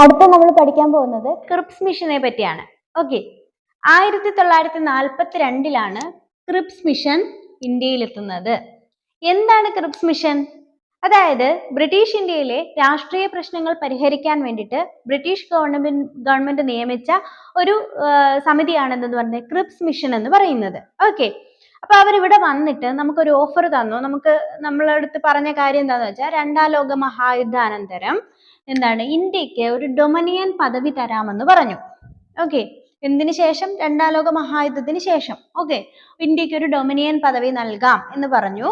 അടുത്ത നമ്മൾ പഠിക്കാൻ പോകുന്നത് ക്രിപ്സ് മിഷനെ പറ്റിയാണ്. ഓക്കെ ആയിരത്തി തൊള്ളായിരത്തി നാൽപ്പത്തി രണ്ടിലാണ് ക്രിപ്സ് മിഷൻ ഇന്ത്യയിലെത്തുന്നത്. എന്താണ് ക്രിപ്സ് മിഷൻ? അതായത് ബ്രിട്ടീഷ് ഇന്ത്യയിലെ രാഷ്ട്രീയ പ്രശ്നങ്ങൾ പരിഹരിക്കാൻ വേണ്ടിയിട്ട് ബ്രിട്ടീഷ് ഗവൺമെന്റ് ഗവൺമെന്റ് നിയമിച്ച ഒരു സമിതിയാണ് സമിതിയാണെന്ന് പറഞ്ഞത് ക്രിപ്സ് മിഷൻ എന്ന് പറയുന്നത്. ഓക്കെ അപ്പൊ അവരിവിടെ വന്നിട്ട് നമുക്കൊരു ഓഫർ തന്നു. നമുക്ക് നമ്മളടുത്ത് പറഞ്ഞ കാര്യം എന്താന്ന് വെച്ചാൽ രണ്ടാം ലോക മഹായുദ്ധാനന്തരം എന്താണ് ഇന്ത്യയ്ക്ക് ഒരു ഡൊമനിയൻ പദവി തരാമെന്ന് പറഞ്ഞു. ഓക്കെ. എന്തിനു ശേഷം? രണ്ടാം ലോക മഹായുദ്ധത്തിന് ശേഷം. ഓക്കെ. ഇന്ത്യയ്ക്ക് ഒരു ഡൊമിനിയൻ പദവി നൽകാം എന്ന് പറഞ്ഞു.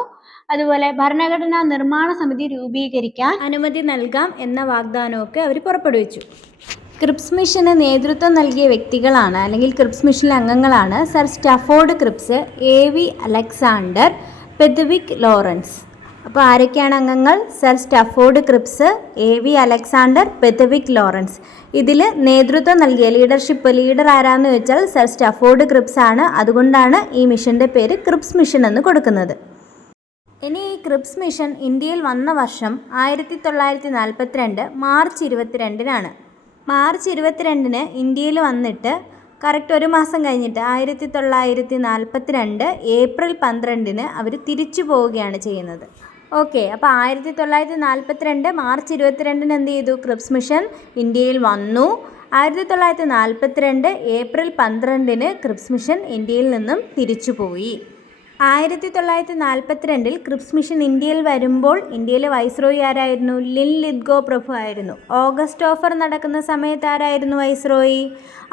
അതുപോലെ ഭരണഘടനാ നിർമ്മാണ സമിതി രൂപീകരിക്കാൻ അനുമതി നൽകാം എന്ന വാഗ്ദാനമൊക്കെ അവർ പുറപ്പെടുവിച്ചു. ക്രിപ്സ് മിഷന് നേതൃത്വം നൽകിയ വ്യക്തികളാണ് അല്ലെങ്കിൽ ക്രിപ്സ് മിഷനിലെ അംഗങ്ങളാണ് sir Stafford Cripps A V Alexander Pethick Lawrence. അപ്പോൾ ആരൊക്കെയാണ് അംഗങ്ങൾ? Sir Stafford Cripps A V Alexander Pethick Lawrence. ഇതിൽ നേതൃത്വം നൽകിയ ലീഡർഷിപ്പ് ലീഡർ ആരാന്ന് വെച്ചാൽ സർ സ്റ്റഫോർഡ് ക്രിപ്സ് ആണ്. അതുകൊണ്ടാണ് ഈ മിഷന്റെ പേര് ക്രിപ്സ് മിഷൻ എന്ന് കൊടുക്കുന്നത്. ഇനി ഈ ക്രിപ്സ് മിഷൻ ഇന്ത്യയിൽ വന്ന വർഷം ആയിരത്തി തൊള്ളായിരത്തി നാൽപ്പത്തിരണ്ട് മാർച്ച് ഇരുപത്തിരണ്ടിനാണ്. മാർച്ച് ഇരുപത്തിരണ്ടിന് ഇന്ത്യയിൽ വന്നിട്ട് കറക്റ്റ് ഒരു മാസം കഴിഞ്ഞിട്ട് ആയിരത്തി തൊള്ളായിരത്തി നാൽപ്പത്തി രണ്ട് ഏപ്രിൽ പന്ത്രണ്ടിന് അവർ തിരിച്ചു പോവുകയാണ് ചെയ്യുന്നത്. ഓക്കെ അപ്പോൾ ആയിരത്തി തൊള്ളായിരത്തി നാൽപ്പത്തിരണ്ട് മാർച്ച് ഇരുപത്തിരണ്ടിന് എന്ത് ചെയ്തു? ക്രിപ്സ് മിഷൻ ഇന്ത്യയിൽ വന്നു. ആയിരത്തി തൊള്ളായിരത്തി നാൽപ്പത്തിരണ്ട് ഏപ്രിൽ പന്ത്രണ്ടിന് ക്രിപ്സ് മിഷൻ ഇന്ത്യയിൽ നിന്നും തിരിച്ചുപോയി ആയിരത്തി തൊള്ളായിരത്തി നാൽപ്പത്തിരണ്ടിൽ ക്രിപ്സ് മിഷൻ ഇന്ത്യയിൽ വരുമ്പോൾ ഇന്ത്യയിലെ വൈസ്രോയി ആരായിരുന്നു? ലിൻ ലിദ്ഗോ പ്രഭു ആയിരുന്നു. ഓഗസ്റ്റ് ഓഫർ നടക്കുന്ന സമയത്ത് ആരായിരുന്നു വൈസ്രോയി?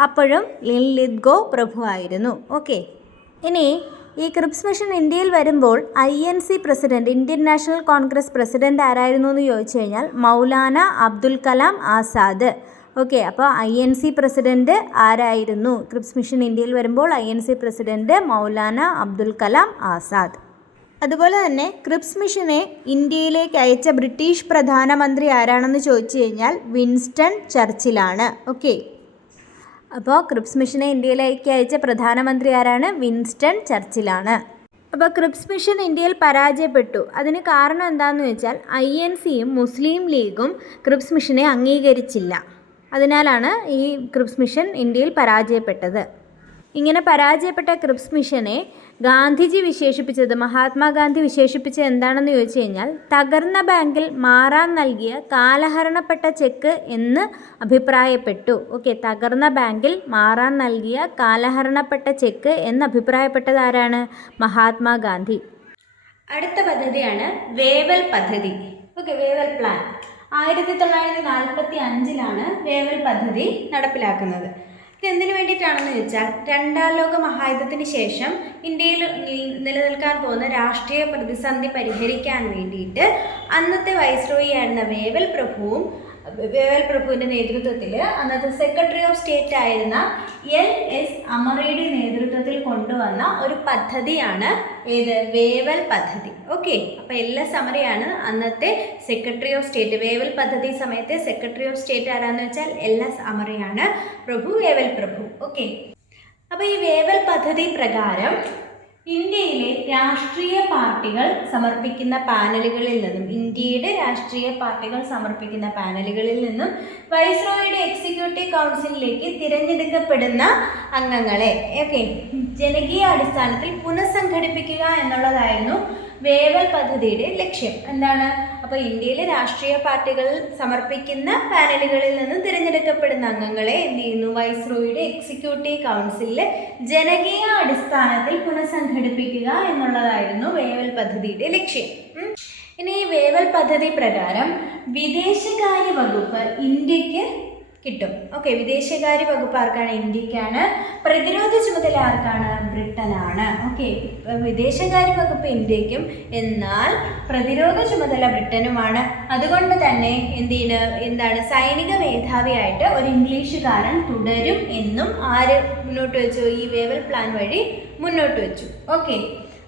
അപ്പോഴും ലിൻ ലിദ്ഗോ പ്രഭു ആയിരുന്നു. ഓക്കെ. ഇനി ഈ ക്രിപ്സ് മിഷൻ ഇന്ത്യയിൽ വരുമ്പോൾ I N C president Indian national Congress president ആരായിരുന്നു എന്ന് ചോദിച്ചു കഴിഞ്ഞാൽ മൗലാന അബ്ദുൽ കലാം ആസാദ്. ഓക്കെ അപ്പോൾ ഐ എൻ സി പ്രസിഡന്റ് ആരായിരുന്നു? ക്രിപ്സ് മിഷൻ ഇന്ത്യയിൽ വരുമ്പോൾ I N C president Maulana Abdul Kalam Azad. അതുപോലെ തന്നെ ക്രിപ്സ് മിഷനെ ഇന്ത്യയിലേക്ക് അയച്ച ബ്രിട്ടീഷ് പ്രധാനമന്ത്രി ആരാണെന്ന് ചോദിച്ചു കഴിഞ്ഞാൽ വിൻസ്റ്റൺ ചർച്ചിലാണ്. ഓക്കെ. അപ്പോൾ ക്രിപ്സ് മിഷനെ ഇന്ത്യയിലേക്ക് അയച്ച പ്രധാനമന്ത്രി ആരാണ്? വിൻസ്റ്റൺ ചർച്ചിലാണ്. അപ്പോൾ ക്രിപ്സ് മിഷൻ ഇന്ത്യയിൽ പരാജയപ്പെട്ടു. അതിന് കാരണം എന്താണെന്ന് വെച്ചാൽ ഐ എൻ സിയും മുസ്ലിം ലീഗും ക്രിപ്സ് മിഷനെ അംഗീകരിച്ചില്ല. അതിനാലാണ് ഈ ക്രിപ്സ് മിഷൻ ഇന്ത്യയിൽ പരാജയപ്പെട്ടത്. ഇങ്ങനെ പരാജയപ്പെട്ട ക്രിപ്സ് മിഷനെ ഗാന്ധിജി വിശേഷിപ്പിച്ചത് മഹാത്മാഗാന്ധി വിശേഷിപ്പിച്ചത് എന്താണെന്ന് ചോദിച്ചു കഴിഞ്ഞാൽ തകർന്ന ബാങ്കിൽ മാറാൻ നൽകിയ കാലഹരണപ്പെട്ട ചെക്ക് എന്ന് അഭിപ്രായപ്പെട്ടു. ഓക്കെ തകർന്ന ബാങ്കിൽ മാറാൻ നൽകിയ കാലഹരണപ്പെട്ട ചെക്ക് എന്ന് അഭിപ്രായപ്പെട്ടത് ആരാണ്? മഹാത്മാഗാന്ധി. അടുത്ത പദ്ധതിയാണ് വേവൽ പദ്ധതി. Okay Wavell plan. ആയിരത്തി തൊള്ളായിരത്തി നാൽപ്പത്തി അഞ്ചിലാണ് വേവൽ പദ്ധതി നടപ്പിലാക്കുന്നത്. ഇത് എന്തിനു വേണ്ടിയിട്ടാണെന്ന് വെച്ചാൽ രണ്ടാം ലോക മഹായുദ്ധത്തിന് ശേഷം ഇന്ത്യയിൽ നിലനിൽക്കാൻ പോകുന്ന രാഷ്ട്രീയ പ്രതിസന്ധി പരിഹരിക്കാൻ വേണ്ടിയിട്ട് അന്നത്തെ വൈസ്രോയി ആയിരുന്ന വേവൽ പ്രഭുവും വേവൽ പ്രഭുവിന്റെ നേതൃത്വത്തിൽ അന്നത്തെ സെക്രട്ടറി ഓഫ് സ്റ്റേറ്റ് ആയിരുന്ന എൽ എസ് അമറയുടെ നേതൃത്വത്തിൽ കൊണ്ടുവന്ന ഒരു പദ്ധതിയാണ് ഏത്? വേവൽ പദ്ധതി. ഓക്കെ അപ്പോൾ എൽ എസ് അമറയാണ് അന്നത്തെ സെക്രട്ടറി ഓഫ് സ്റ്റേറ്റ് വേവൽ പദ്ധതി സമയത്തെ സെക്രട്ടറി ഓഫ് സ്റ്റേറ്റ് ആരാന്ന് വെച്ചാൽ എൽ എസ് അമറയാണ് പ്രഭു വേവൽ പ്രഭു. ഓക്കെ അപ്പോൾ ഈ വേവൽ പദ്ധതി പ്രകാരം ഇന്ത്യയിലെ രാഷ്ട്രീയ പാർട്ടികൾ സമർപ്പിക്കുന്ന പാനലുകളിൽ നിന്നും ഇന്ത്യയുടെ രാഷ്ട്രീയ പാർട്ടികൾ സമർപ്പിക്കുന്ന പാനലുകളിൽ നിന്നും വൈസ്രോയുടെ എക്സിക്യൂട്ടീവ് കൗൺസിലിലേക്ക് തിരഞ്ഞെടുക്കപ്പെടുന്ന അംഗങ്ങളെ ഓക്കെ ജനകീയ അടിസ്ഥാനത്തിൽ പുനഃസംഘടിപ്പിക്കുക എന്നുള്ളതായിരുന്നു വേവൽ പദ്ധതിയുടെ ലക്ഷ്യം. എന്താണ്? അപ്പോൾ ഇന്ത്യയിലെ രാഷ്ട്രീയ പാർട്ടികൾ സമർപ്പിക്കുന്ന പാനലുകളിൽ നിന്ന് തിരഞ്ഞെടുക്കപ്പെടുന്ന അംഗങ്ങളെ എന്ത് ചെയ്യുന്നു? വൈസ്രോയുടെ എക്സിക്യൂട്ടീവ് കൗൺസിലിൽ ജനകീയ അടിസ്ഥാനത്തിൽ പുനഃസംഘടിപ്പിക്കുക എന്നുള്ളതായിരുന്നു വേവൽ പദ്ധതിയുടെ ലക്ഷ്യം. ഇനി ഈ വേവൽ പദ്ധതി പ്രകാരം വിദേശകാര്യ വകുപ്പ് ഇന്ത്യയ്ക്ക് കിട്ടും. ഓക്കെ വിദേശകാര്യ വകുപ്പ് ആർക്കാണ്? ഇന്ത്യക്കാണ്. പ്രതിരോധ ചുമതല ആർക്കാണ്? ബ്രിട്ടനാണ്. ഓക്കെ വിദേശകാര്യ വകുപ്പ് ഇന്ത്യക്കും എന്നാൽ പ്രതിരോധ ചുമതല ബ്രിട്ടനുമാണ്. അതുകൊണ്ട് തന്നെ എന്തിന് എന്താണ്? സൈനിക മേധാവിയായിട്ട് ഒരു ഇംഗ്ലീഷുകാരൻ തുടരും എന്നും ആര് മുന്നോട്ട് വെച്ചു? ഈ വേവൽ പ്ലാൻ വഴി മുന്നോട്ട് വെച്ചു. ഓക്കെ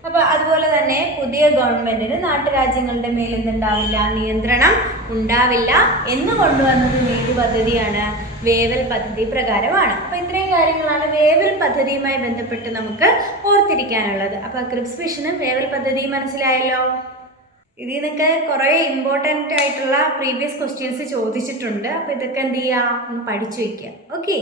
അപ്പോൾ അതുപോലെ തന്നെ പുതിയ ഗവൺമെന്റിന് നാട്ടുരാജ്യങ്ങളുടെ മേൽ എന്തുണ്ടാവില്ല നിയന്ത്രണം ഉണ്ടാവില്ല എന്ന് കൊണ്ടുവന്നത് ഏത് പദ്ധതിയാണ് വേവൽ പദ്ധതി പ്രകാരമാണ്. അപ്പോൾ ഇത്രയും കാര്യങ്ങളാണ് വേവൽ പദ്ധതിയുമായി ബന്ധപ്പെട്ട് നമുക്ക് ഓർത്തിരിക്കാനുള്ളത്. അപ്പോൾ ക്രിപ്സ് മിഷനും വേവൽ പദ്ധതി മനസ്സിലായല്ലോ? ഇതിൽ നിന്നൊക്കെ കുറേ ഇമ്പോർട്ടന്റ് ആയിട്ടുള്ള പ്രീവിയസ് ക്വസ്റ്റ്യൻസ് ചോദിച്ചിട്ടുണ്ട്. അപ്പോൾ ഇതൊക്കെ എന്ത് ചെയ്യുക ഒന്ന് പഠിച്ചു വയ്ക്കുക. ഓക്കെ